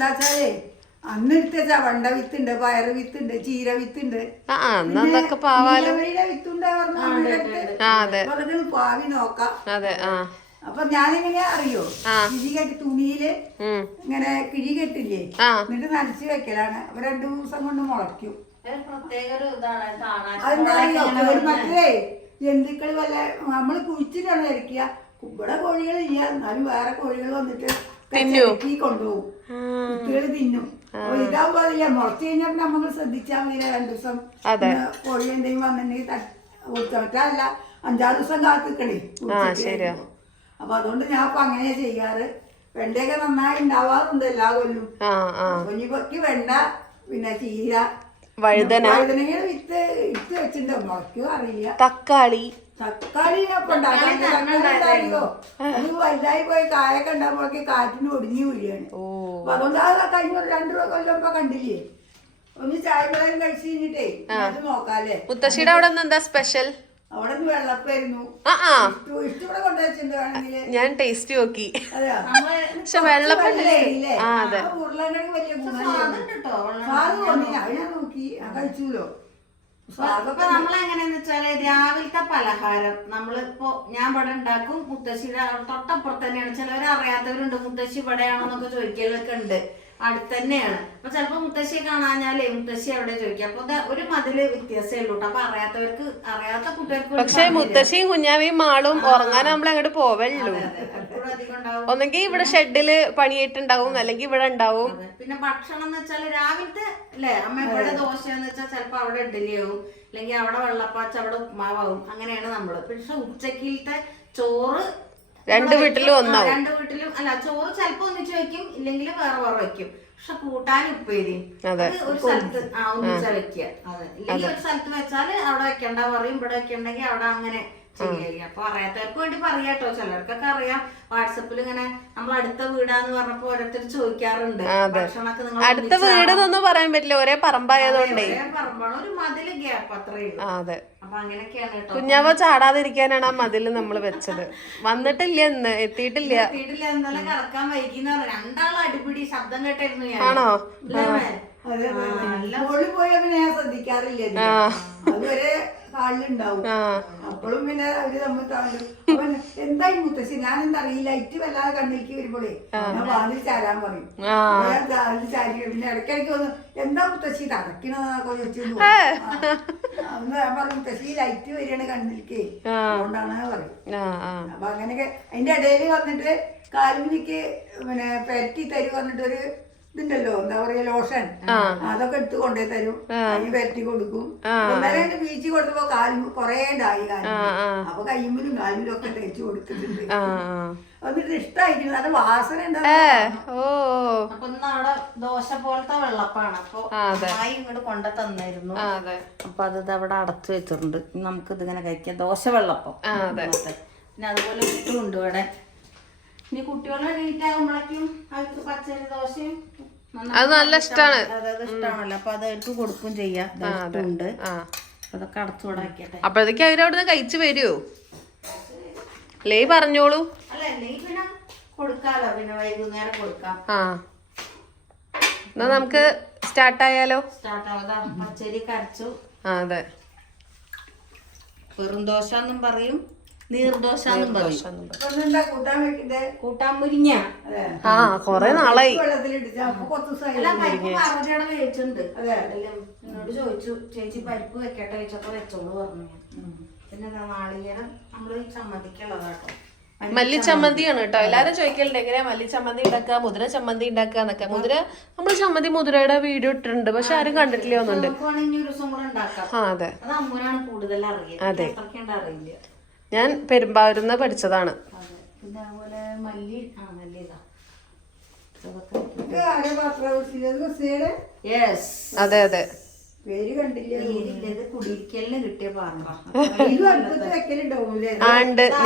എന്താ വെച്ചാലേ അന്ന് എടുത്ത വെണ്ട വിത്തുണ്ട് പയറ് വിത്തുണ്ട് ചീര വിത്തുണ്ട്. പാവാലോ. പാവി നോക്കാം. അതെ ആ. അപ്പൊ ഞാനിങ്ങനെ അറിയോ? കിഴികെട്ടി കിഴി കെട്ടി തുണിയിൽ ഇങ്ങനെ കിഴി കെട്ടില്ലേ? എന്നിട്ട് നനച്ച് വെക്കലാണ്. അപ്പൊ രണ്ടു ദിവസം കൊണ്ട് മുളയ്ക്കും. മറ്റേ ജന്തുക്കൾ വല്ല നമ്മൾ കുഴിച്ചിട്ടാണ് ഇരിക്കുക ഇവിടെ കോഴികളില്ല എന്നാലും വേറെ കോഴികൾ വന്നിട്ട് ഈ കൊണ്ടുപോകും കുട്ടികൾ തിന്നും. അപ്പൊ ഇതാവുമ്പോ അതില്ല മുളച്ച് കഴിഞ്ഞാൽ നമ്മൾ ശ്രദ്ധിച്ചാൽ മതി രണ്ടു ദിവസം കോഴി എന്തെങ്കിലും വന്നിട്ടുണ്ടെങ്കിൽ ഒറ്റല്ല അഞ്ചാറ് ദിവസം കാത്തിക്കണേ. അപ്പൊ അതുകൊണ്ട് ഞാൻ ഇപ്പൊ അങ്ങനെയാ ചെയ്യാറ്. വെണ്ടയൊക്കെ നന്നായി ഉണ്ടാവാറുണ്ട് എല്ലാ കൊല്ലും ഇനിയിപ്പൊക്ക് വെണ്ട പിന്നെ ചീര വഴുതന. വഴുതനങ്ങയുടെ വിത്ത് ഇട്ട് വെച്ചിട്ടുണ്ടോ. മുളയ്ക്കോ അറിയില്ല. തക്കാളി. തക്കാളി അപ്പൊ ഉണ്ടാക്കാൻ തക്കാളി അറിയോ അത് വലുതായി പോയി കായൊക്കെ ഉണ്ടാകുമ്പോഴേക്ക് കാറ്റിന് ഒടിഞ്ഞു വീഴുകയാണ്. അപ്പൊ അതുകൊണ്ട് ആ കഴിഞ്ഞ രണ്ടു രൂപ കൊല്ലം ഇപ്പൊ കണ്ടില്ലേ? ഒന്ന് ചായ വെള്ളം കഴിച്ച് കഴിഞ്ഞിട്ടേ അത് നോക്കാല്ലേ? മുത്തശ്ശിയുടെ അവിടെ എന്താ സ്പെഷ്യൽ അവിടെ നിന്ന് വെള്ളപ്പായിരുന്നു ആ ആ. ഇഷ്ടം ഇഷ്ടം ഇവിടെ ഞാൻ ടേസ്റ്റ് നോക്കി. അതെയോ? പക്ഷെ വെള്ളപ്പം വലിയ ഗുണം കേട്ടോ നോക്കി. ഞാൻ കഴിച്ചൂലോ നമ്മൾ നമ്മളെങ്ങനെയാന്ന് വെച്ചാൽ രാവിലത്തെ പലഹാരം നമ്മളിപ്പോ ഞാൻ ഇവിടെ ഉണ്ടാക്കും മുത്തശ്ശി തൊട്ടപ്പുറത്ത് തന്നെയാണ്. ചിലവരറിയാത്തവരുണ്ട് മുത്തശ്ശി ഇവിടെയാണോന്നൊക്കെ ചോദിക്കലൊക്കെ ഉണ്ട്. അടുത്ത് തന്നെയാണ് അപ്പൊ ചിലപ്പോ മുത്തശ്ശിയെ കാണാഞ്ഞാലേ മുത്തശ്ശി അവിടെ ചോദിക്കുക അപ്പൊ ഒരു മതിൽ വ്യത്യാസമേ ഉള്ളൂ. അപ്പൊ അറിയാത്തവർക്ക് അറിയാത്ത കുട്ടികൾക്ക് പക്ഷെ മുത്തശ്ശിയും കുഞ്ഞാവിയും മാളും ഉറങ്ങാൻ നമ്മൾ അങ്ങോട്ട് പോവല്ലോ ഒന്നെങ്കിൽ ഇവിടെ ഷെഡിൽ പണിയിട്ടുണ്ടാവും അല്ലെങ്കിൽ ഇവിടെ ഉണ്ടാവും. പിന്നെ ഭക്ഷണം എന്ന് വെച്ചാൽ രാവിലത്തെ അല്ലേ അമ്മ ഇവിടെ ദോശ എന്ന് വെച്ചാൽ ചിലപ്പോ അവിടെ ഇഡ്ഡലിയാവും അല്ലെങ്കിൽ അവിടെ വെള്ളപ്പാച്ച അവിടെ ഉപ്മാവാവും. അങ്ങനെയാണ് നമ്മൾ. പക്ഷെ ഉച്ചക്കിലത്തെ ചോറ് രണ്ട് വീട്ടിലും ഒന്നാവും. രണ്ട് വീട്ടിലും അല്ല ചോറ് ചിലപ്പോ ഒന്നിച്ച് വെക്കും ഇല്ലെങ്കിൽ വേറെ വേറെ വെക്കും. പക്ഷെ കൂട്ടാൻ ഉപ്പേരി. അതെ. ഒരു സ്ഥലത്ത് ആ ഒന്നിച്ച വെക്കുക അതെ. ഇല്ലെങ്കിൽ ഒരു സ്ഥലത്ത് വെച്ചാൽ അവിടെ വെക്കണ്ട പറയും ഇവിടെ വെക്കണ്ടെങ്കിൽ അവിടെ അങ്ങനെ ചെയ്യുക അപ്പൊ അറിയാത്തവർക്ക് വേണ്ടി പറയാട്ടോ ചിലർക്കൊക്കെ അറിയാം. വാട്സപ്പിൽ ഇങ്ങനെ നമ്മൾ അടുത്ത വീടാന്ന് പറഞ്ഞപ്പോ ഓരോരുത്തർ ചോദിക്കാറുണ്ട്. ഭക്ഷണമൊക്കെ നിങ്ങൾ അടുത്ത വീട് എന്നൊന്നും പറയാൻ പറ്റില്ല. ഒരേ പറമ്പായതുകൊണ്ടേ. പറമ്പാണ്. ഒരു മതിൽ ഗ്യാപ്പ് അത്രേ അതെ. അപ്പൊ അങ്ങനെയൊക്കെയാണ് കേട്ടോ. കുഞ്ഞാവ ചാടാതിരിക്കാനാണ് ആ മതിൽ നമ്മൾ വെച്ചത്. വന്നിട്ടില്ല ഇന്ന്. എത്തിയിട്ടില്ല. എത്തിയിട്ടില്ല. ഇന്നലെ കറക്കാൻ വൈകിന്ന് പറഞ്ഞു. രണ്ടാളും അടിപിടി ശബ്ദം കേട്ടായിരുന്നു ഞാൻ. ആണോ? മോളിൽ പോയാ പിന്നെ ഞാൻ ശ്രദ്ധിക്കാറില്ല. അതുവരെ കാലിലുണ്ടാവും അപ്പോഴും പിന്നെ അവർ തമ്മിൽ അപ്പൊ എന്തായി മുത്തശ്ശി? ഞാൻ എന്താ ഇറ്റ് വല്ലാതെ കണ്ണിലേക്ക് വരുമ്പോഴേ ഞാൻ വാതിൽ ചാരാൻ പറയും. ഞാൻ വാതിൽ ചാരി പിന്നെ ഇടയ്ക്കിടയ്ക്ക് വന്നു എന്താ മുത്തശ്ശി? തടക്കണതൊക്കെ ചോദിച്ചു അന്ന് ഞാൻ പറഞ്ഞു മുത്തശ്ശി ലൈറ്റ് വരികയാണ് കണ്ണിലേക്ക്. അതുകൊണ്ടാണ് പറയും അപ്പൊ അങ്ങനെയൊക്കെ അതിന്റെ ഇടയിൽ വന്നിട്ട് കാലുമിനിക്ക് പിന്നെ പെരട്ടി തരും പറഞ്ഞിട്ടൊരു ഒരു ഇതുണ്ടല്ലോ എന്താ പറയാ ലോഷൻ. അതൊക്കെ എടുത്ത് കൊണ്ടേ തരും. അതിന് പെരട്ടി കൊടുക്കും. ഇന്നലെ ബീച്ച് കൊടുത്തപ്പോ കാലും കൊറേ ഉണ്ടായി കാലും അപ്പൊ കയ്യുമ്പിലും കാലിലും ഒക്കെ തേച്ച് കൊടുത്തിട്ടുണ്ട്. എന്നിട്ട് ഇഷ്ടമായിരിക്കും നല്ല വാസന ഓ അപ്പൊ അവിടെ ദോശ പോലത്തെ വെള്ളപ്പാണ്. അപ്പൊ ആയി ഇങ്ങോട്ട് കൊണ്ട തന്നായിരുന്നു. അതെ. അപ്പൊ അത് അവിടെ അടച്ചു വെച്ചിട്ടുണ്ട്. ഇനി നമുക്ക് ഇതിങ്ങനെ കഴിക്കാം. ദോശ വെള്ളപ്പം. അതെ. പിന്നെ അതുപോലെ ഉണ്ട് ഇവിടെ. ഇനി കുട്ടികളെ നീറ്റ് ആകുമ്പോഴേക്കും അവർക്ക് പച്ചരി ദോശയും അത് നല്ല ഇഷ്ടമാണ് അതായത് ഇഷ്ടമാണല്ലോ അപ്പൊ അത് അവർക്ക് കൊടുക്കും ചെയ്യാം. ദാ ഇട്ടുമുണ്ട് ആ. അതൊക്കെ അടച്ചുകൂടെ ആക്കിയട്ടെ അപ്പോഴത്തേക്ക് അവരവിടുന്ന് കഴിച്ചു വരുമോ ലേ പറഞ്ഞോളൂ. അല്ല പിന്നെ കൊടുക്കാലോ. പിന്നെ വൈകുന്നേരം കൊടുക്കാം. ആ. എന്നാ നമുക്ക് സ്റ്റാർട്ട് ആയാലോ? സ്റ്റാർട്ട് പച്ചരി കരച്ചു ആ അതെ. വെറും ദോശ എന്നും പറയും. നീർദോശ എന്നും പറയും. എന്താ കൂട്ടാൻ വെക്കണ്ടേ? കൂട്ടാൻ മുരിങ്ങ. അതെ. ആ കൊറേ നാളായി. അല്ല പരിപ്പ് വേവിച്ചിട്ടുണ്ട് എന്നോട് ചോദിച്ചു ചേച്ചി പരിപ്പ് വെക്കട്ടെ? ചോദിച്ചപ്പോ വെച്ചോളൂ പറഞ്ഞു ഞാൻ. പിന്നെ നാളികേരം നമ്മൾ ചമ്മന്തിക്കുള്ളതാട്ടോ. മല്ലി ചമ്മന്തിയാണ് കേട്ടോ. എല്ലാരും ചോദിക്കലുണ്ട് എങ്ങനെയാ മല്ലി ചമ്മന്തി ഉണ്ടാക്കുക മുതിര ചമ്മന്തി ഉണ്ടാക്കുക എന്നൊക്കെ? മുതിര നമ്മൾ ചമ്മന്തി മുതിരയുടെ വീഡിയോ ഇട്ടിട്ടുണ്ട് പക്ഷെ ആരും കണ്ടിട്ടില്ല ഒന്നുണ്ട് ആ അതെ. അത് ഞാൻ പെരുമ്പാവൂരിന്ന് പഠിച്ചതാണ്. അതെ പിന്നെ അതുപോലെ മല്ലി ആ മല്ലി ഇതാ. ഇതൊക്കെ ഇത് ആരെ പാത്രം യെസ് അതെ അതെ. പേര് കണ്ടില്ല. കിട്ടിയ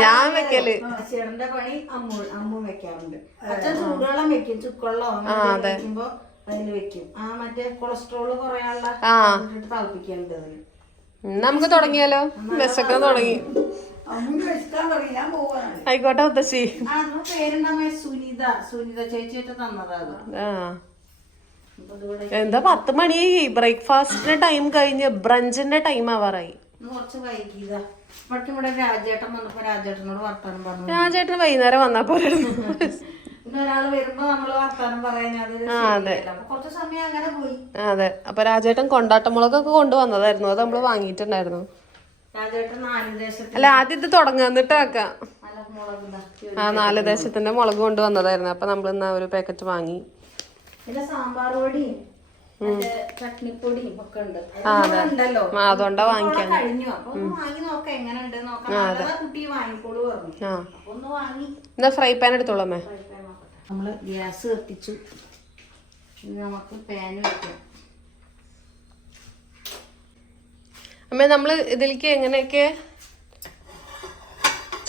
ഞാൻ വെക്കൽ. ചേട്ടന്റെ പണി അമ്മു അമ്മു വെക്കാറുണ്ട്. അച്ഛൻ ചൂടുവെള്ളം വെക്കും ചുക്കുവെള്ളം അങ്ങനെ വെക്കുമ്പോ അതിൽ വെക്കും. ആ മറ്റേ കൊളസ്ട്രോൾ കുറയാനുള്ള ആ. ഇട്ടിട്ട് തിളപ്പിക്കുന്നുണ്ട് അതിൽ. ഉം, നമുക്ക് തുടങ്ങിയാലോ? വിശക്കം തുടങ്ങി. ആയിക്കോട്ടെ മുത്തശ്ശി. സുനിത. സുനിത ചേച്ചിയിട്ട് എന്താ പത്ത് മണി ബ്രേക്ക്ഫാസ്റ്റിന്റെ ടൈം കഴിഞ്ഞ് ബ്രഞ്ചിന്റെ ടൈം ആവാറായി. രാജേട്ടൻ വൈകുന്നേരം വന്നാ പോലെ അതെ. അപ്പൊ രാജേട്ടൻ കൊണ്ടാട്ടമുളകൊക്കെ കൊണ്ടുവന്നതായിരുന്നു. അത് നമ്മൾ വാങ്ങിയിട്ടുണ്ടായിരുന്നു. അല്ല ആദ്യം ഇത് തുടങ്ങാം എന്നിട്ട് ആക്കാം ആ നാല് ദേശത്തിന്റെ മുളക് കൊണ്ടുവന്നതായിരുന്നു അപ്പൊ നമ്മൾ ഇന്ന് ഒരു പാക്കറ്റ് വാങ്ങി. സാമ്പാർ പൊടിയും ചട്നിപ്പൊടിയും ഒക്കെ ഉണ്ട്. അതുകൊണ്ടാ വാങ്ങിക്കാൻ എന്നാ ഫ്രൈ പാൻ എടുത്തോളമേ നമ്മൾ ഗ്യാസ് കത്തിച്ചു. നമുക്ക് പാൻ വെക്കാം. അമ്മ നമ്മൾ ഇതിലേക്ക് എങ്ങനെയൊക്കെ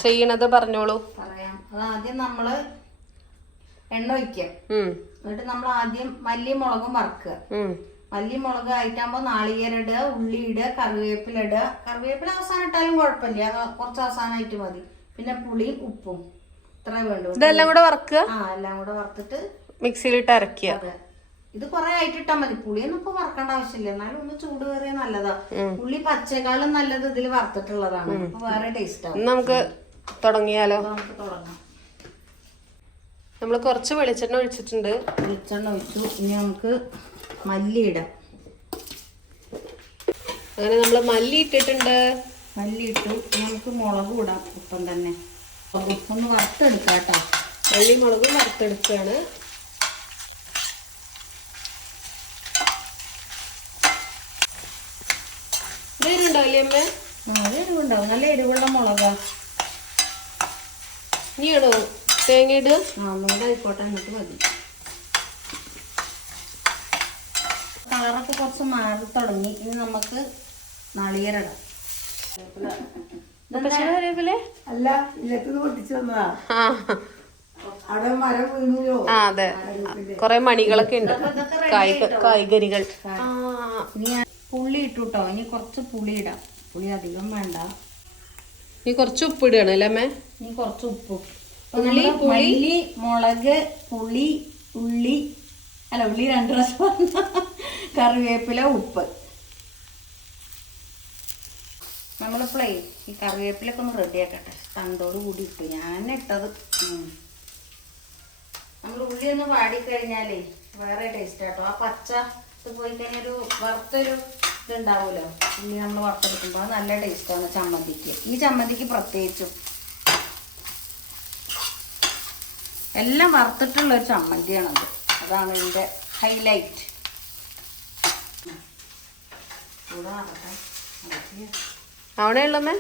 ചെയ്യണത് പറഞ്ഞോളൂ. പറയാം. ആദ്യം നമ്മൾ എണ്ണ ഒഴിക്കുക. എന്നിട്ട് നമ്മൾ ആദ്യം മല്ലി മുളകും വറക്കുക മല്ലി മുളക് ആയിട്ടാകുമ്പോൾ നാളികേരിടുക ഉള്ളി ഇടുക കറിവേപ്പില ഇടുക. കറിവേപ്പില അവസാനം ഇട്ടാലും കുഴപ്പമില്ല. കുറച്ച് അവസാനമായിട്ട് മതി. പിന്നെ പുളിയും ഉപ്പും. ഇത്രയും വേണ്ടു ഇതെല്ലാം കൂടെ വറക്കുക? ആ എല്ലാം കൂടെ വറുത്തിട്ട് മിക്സിയിലിട്ട് അരക്കുക. ഇത് കുറെ ആയിട്ട് ഇട്ടാ മതി. പുളിയൊന്നും ഇപ്പൊ വറക്കേണ്ട ആവശ്യമില്ല. എന്നാലും ഒന്ന് ചൂട് കയറിയ നല്ലതാ. പുളി പച്ചക്കാളും നല്ലത് ഇതിൽ വറുത്തിട്ടുള്ളതാണ്. വേറെ ടേസ്റ്റ് ആവും. ഇന്ന് നമുക്ക് തുടങ്ങിയാലോ? നമുക്ക് തുടങ്ങാം. നമ്മൾ കുറച്ച് വെളിച്ചെണ്ണ ഒഴിച്ചിട്ടുണ്ട്. വെളിച്ചെണ്ണ ഒഴിച്ചു. ഇനി നമുക്ക് മല്ലി ഇടാം. അങ്ങനെ നമ്മൾ മല്ലി ഇട്ടിട്ടുണ്ട്. മല്ലി ഇട്ടു. നമുക്ക് മുളക് ഇടാം ഒപ്പം തന്നെ. ഒന്ന് വറുത്തെടുക്കാം കേട്ടോ. മല്ലി മുളകും വറുത്തെടുക്കുകയാണ് അമ്മ അത് എരിവുണ്ടാവും നല്ല എരിവുള്ള മുളകാ. ഇനിയാണോ തേങ്ങ ഇടുക ഒന്നുകൂടെ ആയിക്കോട്ടെ അങ്ങോട്ട് മതി. കളറൊക്കെ കുറച്ച് മാറി തുടങ്ങി. ഇനി നമുക്ക് നാളികേരടാം മുത്തശ്ശി കറിവേപ്പിലേ അല്ല ഇല്ലത്തുനിന്ന് പൊട്ടിച്ചു വന്നതാ. ആ. അവിടെ മരം വീണുല്ലോ. ആ അതെ. കൊറേ മണികളൊക്കെ ഉണ്ട്. കായ് കായ്കനികൾ. പുളി ഇട്ടു കേട്ടോ ഇനി കുറച്ച് പുളി ഇടാം. പുളി അധികം വേണ്ട. ഇനി കുറച്ച് ഉപ്പ് ഇടുകയാണ് അല്ലേ അമ്മേ? ഇനി കുറച്ച് ഉപ്പ്. പുളി? പുളി മുളക് പുളി ഉള്ളി. അല്ല ഉള്ളി രണ്ട് പ്രാവശ്യം കറിവേപ്പില ഉപ്പ്. നമ്മളിപ്പോഴേ ഈ കറിവേപ്പിലൊക്കെ ഒന്ന് റെഡിയാക്കട്ടെ തണ്ടോട് കൂടി ഇട്ടു. ഞാൻ ഇട്ടത്. നമ്മൾ ഉള്ളി ഒന്ന് വാടിക്കഴിഞ്ഞാലേ വേറെ ടേസ്റ്റ് ആട്ടോ. ആ പച്ച ഇത് പോയി കഴിഞ്ഞാൽ ഒരു വറുത്തൊരു ഇതുണ്ടാവുമല്ലോ. ഉള്ളി നമ്മൾ വറുത്തെടുക്കുമ്പോൾ നല്ല ടേസ്റ്റാണ് ചമ്മന്തിക്ക്. ഈ ചമ്മന്തിക്ക് പ്രത്യേകിച്ചും. എല്ലാം വറുത്തിട്ടുള്ള ഒരു ചമ്മന്തിയാണത്. അതാണ് ഇതിന്റെ ഹൈലൈറ്റ് അവിടെ ഉള്ളമ്മേ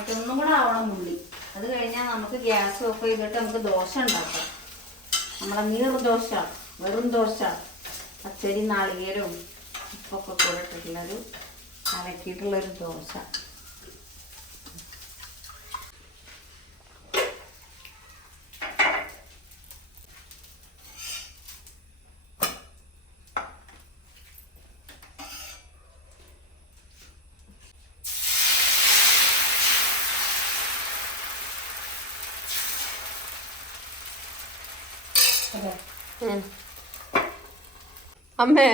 ഇതൊന്നും കൂടെ ആവണം ഉള്ളി. അത് കഴിഞ്ഞാൽ നമുക്ക് ഗ്യാസ് ഓഫ് ചെയ്തിട്ട് നമുക്ക് ദോശ ഉണ്ടാക്കാം. നമ്മുടെ നീർദോശ വെറും ദോശ പച്ചരി നാളികേരവും ഉപ്പൊക്കെ കൂടെ ഇട്ടിട്ടുള്ളൊരു കലക്കിയിട്ടുള്ളൊരു ദോശ അതെ ഉം. അമ്മേ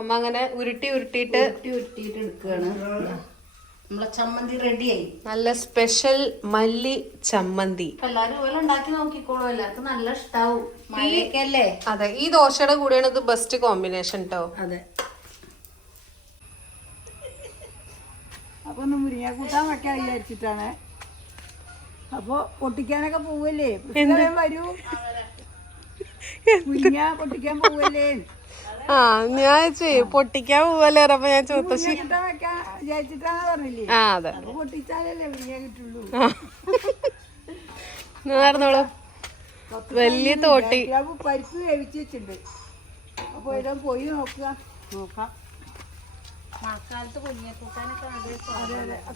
അമ്മ അങ്ങനെ ഉരുട്ടി ഉരുട്ടിയിട്ട് ഉരുട്ടി ഉരുട്ടിയിട്ട് എടുക്കുകയാണ്. നമ്മളെ ചമ്മന്തി റെഡിയായി. നല്ല സ്പെഷ്യൽ മല്ലി ചമ്മന്തി. എല്ലാരും ഉണ്ടാക്കി നോക്കിക്കോളൂ. എല്ലാവർക്കും നല്ല ഇഷ്ടാവും. അതെ ഈ ദോശയുടെ കൂടെയാണ് ഇത് ബെസ്റ്റ് കോമ്പിനേഷൻ കേട്ടോ അതെ. അപ്പൊ ഒന്ന് മുരിങ്ങ കൂട്ടാൻ വെക്കാൻ വിചാരിച്ചിട്ടാണ്. അപ്പൊ പൊട്ടിക്കാനൊക്കെ പോവല്ലേ? വരൂ. മുരിങ്ങ പൊട്ടിക്കാൻ പോവല്ലേ? ആ ഞാൻ പൊട്ടിക്കാൻ പോവല്ലേ അപ്പൊ ഞാൻ ചോദിച്ചു ആ അതെ. നടന്നോളൂ. വലിയ തോട്ടി. പരിപ്പ് വേവിച്ച് വെച്ചിട്ടുണ്ട്. അപ്പൊ പോയി നോക്കുക. നോക്കാം.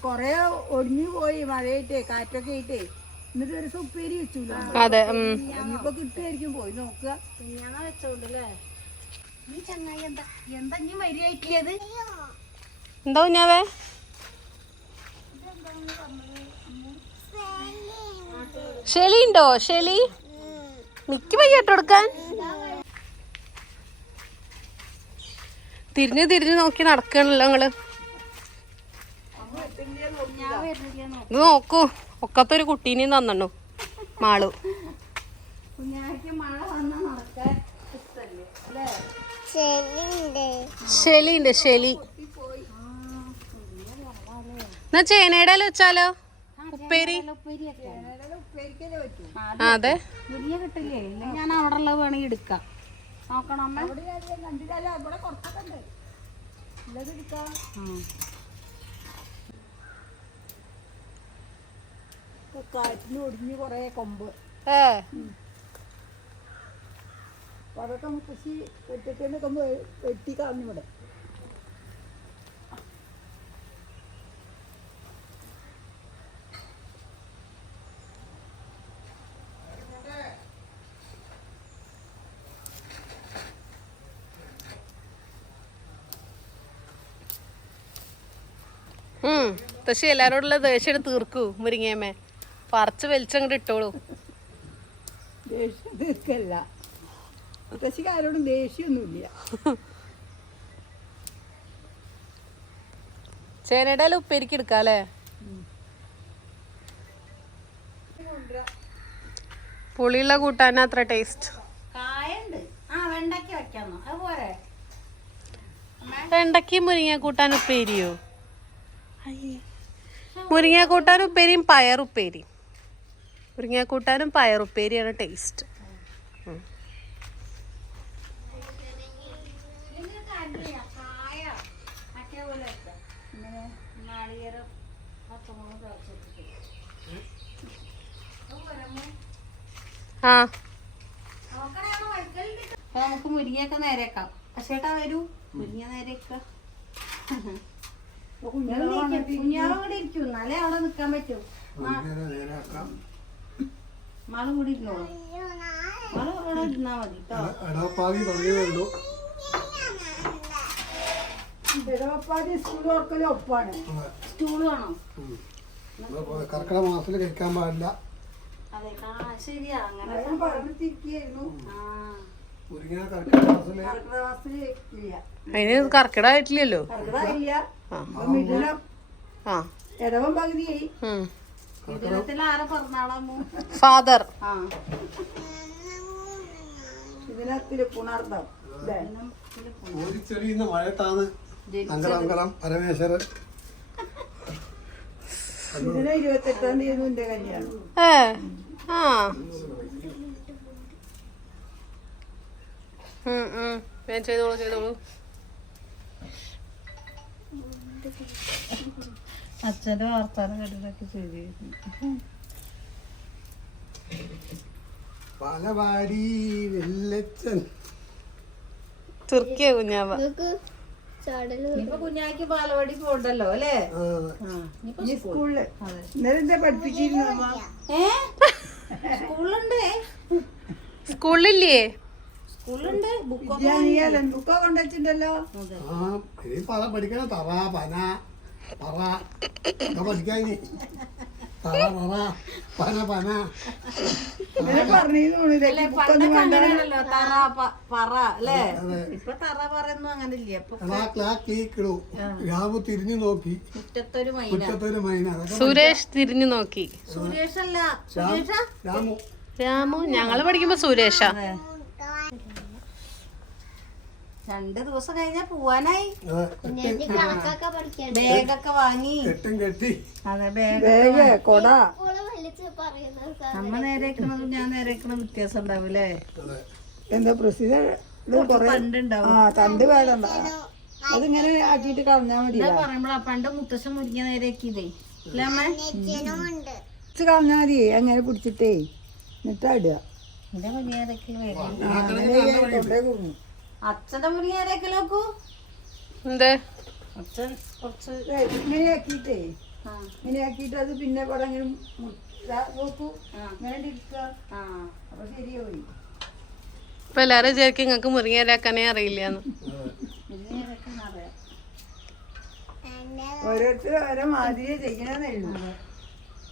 കൊറേ ഒടിഞ്ഞു പോയി മഴയായിട്ടേ കാറ്റൊക്കെ ആയിട്ടേ. എന്നിട്ട് ഒരു സുപ്പേരി വെച്ചു അതെ ഉം. കിട്ടുമായിരിക്കും പോയി നോക്കുക. ഞാൻ വെച്ചോണ്ടല്ലേ? എന്താ കുഞ്ഞാവേ? ഷെലി ഉണ്ടോ ഷെലി മിക്ക വയ്യട്ടോ കൊടുക്കാൻ. തിരിഞ്ഞു തിരിഞ്ഞു നോക്കി നടക്കണല്ലോ നിങ്ങൾ. ഇത് നോക്കൂ. ഒക്കത്തൊരു കുട്ടീനെയും തന്നണ്ടു മാളു കുഞ്ഞാക്ക് മഴ വന്നാ നടക്കാൻ ഇഷ്ടല്ലേ അല്ലേ ഷെലി ഉണ്ട് ഷെലി എന്നാ ചേനയുടെ വെച്ചാലോ? ഉപ്പേരി? അതെ. ഞാൻ അവിടെ ഉള്ളത് വേണമെങ്കിൽ നോക്കണം അമ്മ. എടുക്കാം കാറ്റിന് ഒടിഞ്ഞ് കുറേ കൊമ്പ്. ഏ. അപ്പൊ അതൊക്കെ മുത്തശ്ശി വെട്ടിട്ട് കൊമ്പ് വെട്ടി കളഞ്ഞു ഇവിടെ. പക്ഷെ എല്ലാരോടുള്ള ദേഷ്യം തീർക്കൂ മുരിങ്ങയമ്മേ. പറിച്ച് വലിച്ചങ്ങോട്ട് ഇട്ടോളൂ. ദേഷ്യം തീർക്കല്ല. മുത്തശ്ശിക്ക് ആരോടും ദേഷ്യമൊന്നുമില്ല ചേനയുടെ ഇല ഉപ്പേരിക്ക് എടുക്കാല്ലേ പുളിയുള്ള കൂട്ടാൻ അത്ര ടേസ്റ്റ് വെണ്ടക്കയും മുരിങ്ങ കൂട്ടാൻ ഉപ്പേരിയോ? മുരിങ്ങ കൂട്ടാൻ ഉപ്പേരിയും പയറുപ്പേരിയും. മുരിങ്ങ കൂട്ടാനും പയറുപ്പേരിയാണ് ടേസ്റ്റ് കായ മറ്റേ പോലെ വെക്കാം ഇങ്ങനെ നാളികേരം പച്ചമുളക് തളിച്ചിട്ട് ആ. അപ്പൊ നമുക്ക് മുരിങ്ങയൊക്കെ നേരേക്കാം. പക്ഷേട്ടാ വരൂ. മുരിങ്ങ നേരേക്ക. കുഞ്ഞാറും കൂടി ഇരിക്കും. എന്നാലേ അവിടെ നിക്കാൻ പറ്റൂ. മാളും കൂടി ഇരുന്നോളൂ മാൾ അവിടെ ഇരുന്നാ മതി കേട്ടോ സ്റ്റൂൾ വേണം? കർക്കിടക മാസത്തിൽ കഴിക്കാൻ പാടില്ല. അതെ ആ ശരിയാ അങ്ങനെ ഞാൻ പറഞ്ഞിട്ടിരിക്കുന്നു ആ. മുരിങ്ങ കർക്കിടക മാസത്തിൽ കർക്കിടകമാസത്തിൽ ഇല്ല. അതിന് കർക്കിടായിട്ടില്ലല്ലോ കർക്കിടകമില്ല മിഥുനം ആ. ഇടവം പകുതിയായി. ഉം. ഇതിനത്തിൽ ആരെ പിറന്നാളാമോ ഫാദർ. ആ. ഇതിനത്തിൽ പുണർദം. ഇല്ലേ? ഓടിച്ചെറിയുന്ന മഴയത്താണ് അങ്കലം അങ്കലം പരമേശ്വരൻ ഇരുപത്തെട്ടാം തീയതി എന്റെ കല്യാണം. ഏ ആ. ചെയ്തോളൂ ചെയ്തോളൂ. അച്ഛന്റെ വാർത്താനം കണ്ടിട്ടൊക്കെ ശരി പലവാടി വെല്ലച്ചൻ തുർക്കിയ കുഞ്ഞാവ. ഇനിയിപ്പൊ കുഞ്ഞാക്ക് ബാലവാടി പോണ്ടല്ലോ അല്ലേ? സ്കൂളിൽ ഇന്നലെ പഠിപ്പിച്ചിരുന്നു? ഏ? സ്കൂളുണ്ട്. പല പഠിക്കണം. തറ പന പറ. പഠിക്കാൻ തറ പറ പന പന ഇന്നലെ പറഞ്ഞിരുന്നു ബുക്കൊന്നും വേണ്ട. അങ്ങനെയാണല്ലോ തറ പ- പറ അല്ലേ? ഇപ്പൊ തറ പറയൊന്നും അങ്ങനെ ഇല്ല ഇപ്പൊ എടാ ക്ലാ കീക്കിടൂ രാമു തിരിഞ്ഞു നോക്കി. മുറ്റത്തൊരു മൈന. മുറ്റത്തൊരു മൈന. അതൊക്കെ സുരേഷ് തിരിഞ്ഞു നോക്കി. സുരേഷ് അല്ല സുരേഷ? രാമു. രാമു ഞങ്ങൾ പഠിക്കുമ്പോ സുരേഷാ. രണ്ട് ദിവസം കഴിഞ്ഞാ പോവാനായി ബാഗൊക്കെ വാങ്ങി അതെ ബാഗ് വേഗ കൊട നമ്മ നേരേക്കണതും ഞാൻ നേരേക്കണ വ്യത്യാസം ഉണ്ടാവൂലേ അതെ എന്താ പ്രസിദ്ധ തണ്ട് വേടണ്ട അതിങ്ങനെ ആക്കിയിട്ട് കളഞ്ഞാ മതി പറയുമ്പോഴാ പണ്ട് മുത്തശ്ശൻ മുരിക്കാൻ നേരേക്കിതേ അല്ലേ അമ്മ കുറച്ച് കളഞ്ഞാ മതി അങ്ങനെ പിടിച്ചിട്ടേ എന്നിട്ടാ ഇടുക എന്റെ മുരിങ്ങ നേരേക്കൽ അച്ഛന്റെ മുരിങ്ങ നേരേക്കൽ നോക്കൂ. എന്ത്? അച്ഛൻ കുറച്ച് ഇങ്ങനെ ആക്കിയിട്ടേ ഇങ്ങനെ ആക്കിയിട്ട് അത് പിന്നെ കൂടെ ഇങ്ങനെ നോക്കൂ. ഇങ്ങനെ ഇരിക്കുക. ആ. അപ്പൊ ശരിയായി. ഇപ്പൊ എല്ലാരും വിചാരിക്കും നിങ്ങൾക്ക് മുരിങ്ങയിലാക്കാനേ അറിയില്ല ഓരോരുത്തരും ഓരോ മാതിരിയെ ചെയ്യണമെന്നേ ഉള്ളൂ.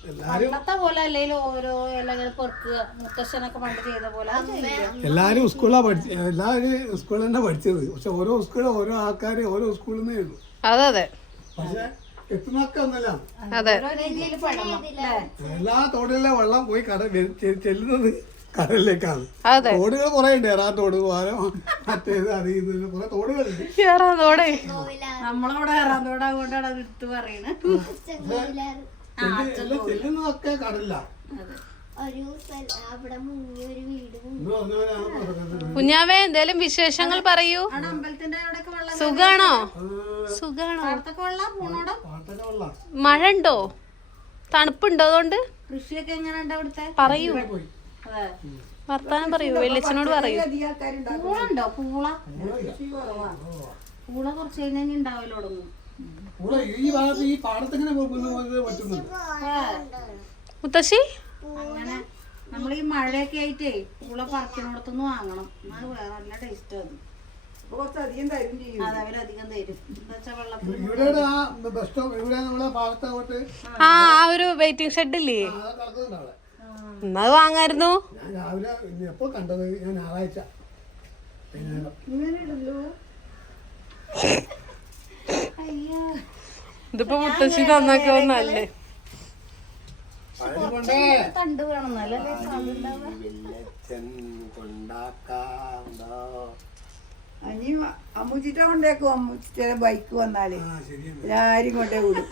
പണ്ടത്തെ പോലെ അല്ലെങ്കിൽ ഓരോ ഇലകൾ പെറുക്കുക മുത്തശ്ശനൊക്കെ പണ്ട് ചെയ്ത പോലെ. എല്ലാരും സ്കൂളാ പഠിച്ച എല്ലാവരും സ്കൂളിൽ തന്നെ പഠിച്ചത്. പക്ഷെ ഓരോ സ്കൂളിൽ ഓരോ ആൾക്കാർ ഓരോ സ്കൂളിൽ നിന്നേ ഉള്ളൂ. അതെ അതെ. പക്ഷെ എത്തുന്നൊക്കെ ഒന്നല്ല. അതെ. ഓരോ രീതിയിൽ പെടണം അല്ലേ? എല്ലാ തോടിലെ വെള്ളം പോയി കട ചെല്ലുന്നത് കടലിലേക്കാണ്. അതെ. തോടുകൾ കുറെ ഉണ്ട്. ഏറാ തോട് പാലം മറ്റേത് അറിയുന്നതിന് കുറെ തോടുകളുണ്ട്. നമ്മളവിടെ തോടാ കൊണ്ടാണ് അത് എടുത്ത് എല്ലാം ചെല്ലുന്നതൊക്കെ കടലില്ല കുഞ്ഞാവേ എന്തേലും വിശേഷങ്ങൾ പറയൂ. സുഖാണോ? സുഖാണോ? മഴ ഉണ്ടോ തണുപ്പുണ്ടോ അതുകൊണ്ട്? കൃഷിയൊക്കെ എങ്ങനെയുണ്ട് അവിടുത്തെ? പറയൂ. വർത്താനം പറയൂ. വെള്ളിച്ചനോട് പറയൂ. പൂളുണ്ടോ പൂള പൂള കുറച്ച് കഴിഞ്ഞാൽ ഉണ്ടാവില്ല തുടങ്ങും ഈ ഭാഗത്ത് മുത്തശ്ശി? അങ്ങനെ നമ്മൾ ഈ മഴയൊക്കെ ആയിട്ടേ പൂള പറക്കിനോടത്തുനിന്ന് വാങ്ങണം. എന്നാൽ വേറെ നല്ല ടേസ്റ്റ് അത്. ആ ഒരു വെയിറ്റിംഗ് ഷെഡ് ഇല്ലേ? എന്നാ വാങ്ങായിരുന്നു? ഞാൻ രാവിലെ എപ്പോ കണ്ടത്? ഞാൻ ഞായറാഴ്ച വൈകുന്നേരം. ഇങ്ങനെ ഇടുള്ളൂ ഇതിപ്പോ മുത്തശ്ശി നന്നാക്കി വന്നല്ലേ? തണ്ട് വേണം അനി അമ്മൂച്ചിട്ട കൊണ്ടേക്കും? അമ്മൂച്ചിയുടെ ബൈക്ക് വന്നാൽ. ആ ശരിയാണ് എല്ലാരും കൊണ്ടേ വിടും.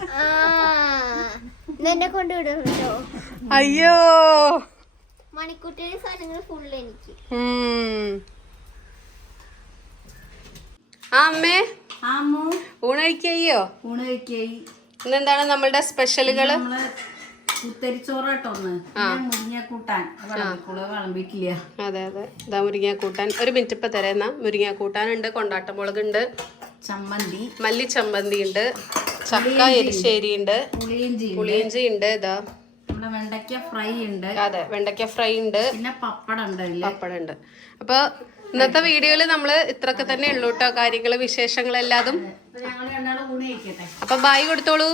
കൊണ്ട് അയ്യോ. മണിക്കൂട്ടി സാധനങ്ങൾ ഫുള്ള് എനിക്ക്. ആ അമ്മേ ഊണ് കഴിക്കായി ഇന്നെന്താണ് നമ്മളുടെ വിളമ്പിട്ടില്ല. അതെ അതെ. ഇതാ മുരിങ്ങ കൂട്ടാൻ ഒരു മിനിറ്റ് ഇപ്പൊ തരാം മുരിങ്ങ കൂട്ടാനുണ്ട് കൊണ്ടാട്ടമുളക് ഉണ്ട് ചമ്മന്തി. മല്ലി ചമ്മന്തി ഉണ്ട്. ചക്ക എരിശ്ശേരി ഉണ്ട്. പുളിയിഞ്ചി ഉണ്ട് ഇതാ. വെണ്ടയ്ക്ക ഫ്രൈ ഉണ്ട്. അതെ വെണ്ടയ്ക്ക ഫ്രൈ ഉണ്ട്. പിന്നെ പപ്പടം ഉണ്ട് പപ്പടം ഉണ്ട്. അപ്പൊ ഇന്നത്തെ വീഡിയോയിൽ നമ്മൾ ഇത്രയൊക്കെ തന്നെ ഉള്ളൂ കേട്ടോ കാര്യങ്ങൾ വിശേഷങ്ങളെല്ലാതും. അപ്പൊ ബായ് കൊടുത്തോളൂ.